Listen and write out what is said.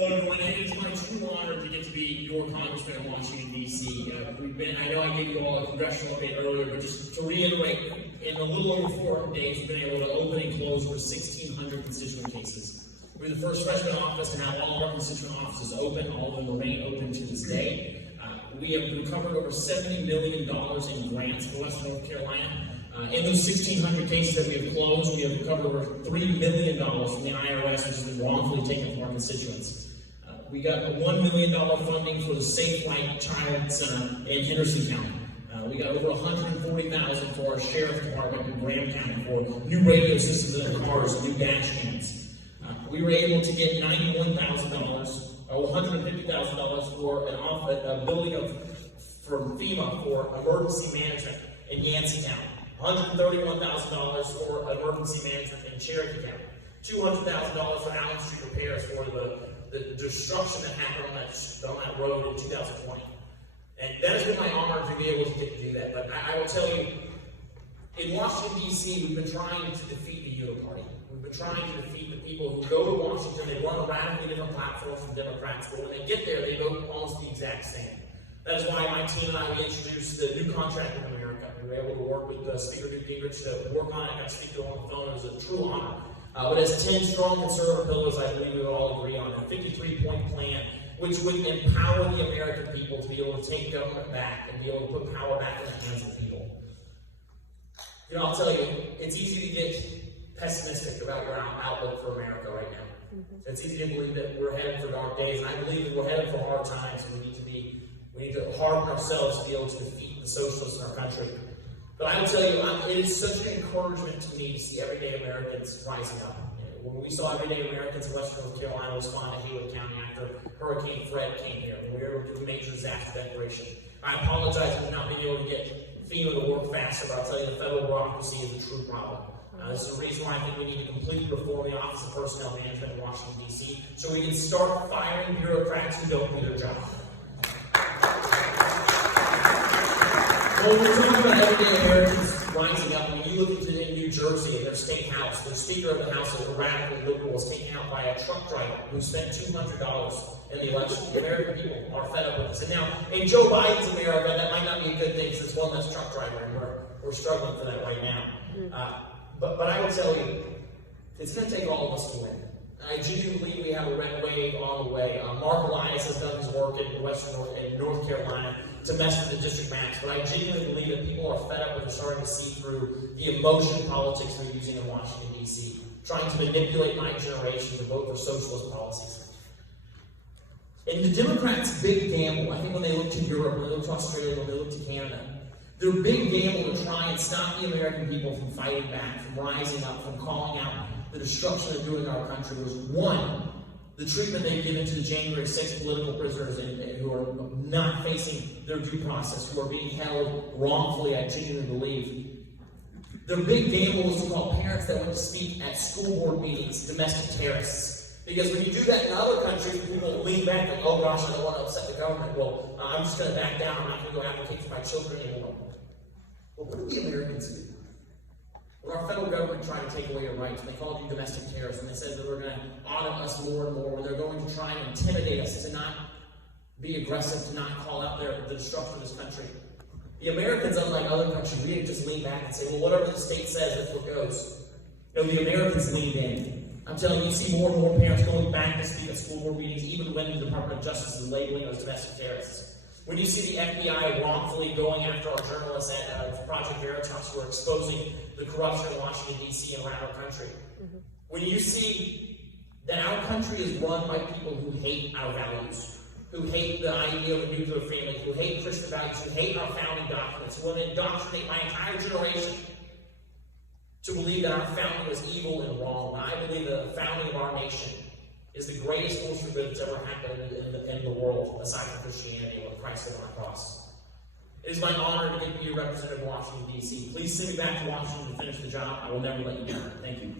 Hello, everyone. It is my true honor to get to be your congressman in Washington, D.C. I know I gave you all a congressional update earlier, but just to reiterate, in a little over 400 days, we've been able to open and close over 1,600 constituent cases. We're the first freshman office to have all of our constituent offices open. All of them remain open to this day. We have recovered over $70 million in grants for Western North Carolina. In those 1,600 cases that we have closed, we have recovered over $3 million from the IRS, which has been wrongfully taken from our constituents. We got a $1 million funding for the Safe Flight Child Center in Henderson County. We got over $140,000 for our sheriff's department in Graham County for new radio systems in the cars and new dash cams. We were able to get $91,000, $150,000 for a building from FEMA for emergency management in Yancey County. $131,000 for emergency management in Cherokee County. $200,000 for Allen Street repairs for the destruction that happened on that road in 2020. And that has been my honor to be able to get to do that. But I will tell you, in Washington, D.C., we've been trying to defeat the Uniparty. We've been trying to defeat the people who go to Washington, they run a radically different platform from Democrats, but when they get there, they vote almost the exact same. That is why my team and I introduced the new contract with America. We were able to work with Speaker Newt Gingrich to work on it. I got to speak to him on the phone. It was a true honor. But as 10 strong conservative pillars, I believe we would all agree on a 53-point plan, which would empower the American people to be able to take government back and be able to put power back in the hands of the people. You know, I'll tell you, it's easy to get pessimistic about your outlook for America right now. It's easy to believe that we're headed for dark days, and I believe that we're headed for hard times, and we need to harden ourselves to be able to defeat the socialists in our country. But I will tell you, it is such an encouragement to me to see everyday Americans rising up. When we saw everyday Americans in Western North Carolina respond to Haywood County after Hurricane Fred came here, when we were able to do a major disaster declaration. I apologize for not being able to get FEMA to work faster, but I'll tell you, the federal bureaucracy is a true problem. This is the reason why I think we need to completely reform the Office of Personnel Management in Washington, D.C., so we can start firing bureaucrats who don't do their job. When we're talking about everyday Americans rising up, when you look into New Jersey in their state house, the Speaker of the House is a radical liberal was taken out by a truck driver who spent $200 in the election. The American people are fed up with this. And now, in Joe Biden's America, that might not be a good thing because it's one less truck driver, and we're struggling for that right now. But I will tell you, it's going to take all of us to win. I genuinely believe we have a red wave on the way. Mark Elias has done his work in North Carolina to mess with the district maps, but I genuinely believe that people are fed up with and starting to see through the emotion politics we're using in Washington, D.C., trying to manipulate my generation to vote for socialist policies. And the Democrats' big gamble, I think when they look to Europe, when they look to Australia, when they look to Canada, their big gamble to try and stop the American people from fighting back, from rising up, from calling out the destruction they're doing in our country was, one, the treatment they've given to the January 6th political prisoners who are not facing their due process, who are being held wrongfully, I genuinely believe. Their big gamble was to call parents that went to speak at school board meetings domestic terrorists. Because when you do that in other countries, people lean back and, oh gosh, I don't want to upset the government. Well, I'm just going to back down. I'm not going to go advocate for my children anymore. Well, what do the Americans do? When our federal government tried to take away your rights, when they called you domestic terrorists, when they said that they're going to audit us more and more, when they're going to try and intimidate us to not be aggressive, to not call out the destruction of this country. The Americans, unlike other countries, we didn't just lean back and say, well, whatever the state says, that's what goes. No, the Americans leaned in. I'm telling you, you see more and more parents going back to speak at school board meetings, even when the Department of Justice is labeling us domestic terrorists. When you see the FBI wrongfully going after our journalists at Project Veritas who are exposing the corruption in Washington, D.C. and around our country. When you see that our country is run by people who hate our values, who hate the idea of a nuclear family, who hate Christian values, who hate our founding documents, who want to indoctrinate my entire generation to believe that our founding was evil and wrong. And I believe that the founding of our nation is the greatest force for good that's ever happened in the world, aside from Christianity and what Christ did on the cross. It is my honor to get to be a representative of Washington, D.C. Please send me back to Washington to finish the job. I will never let you down. Thank you.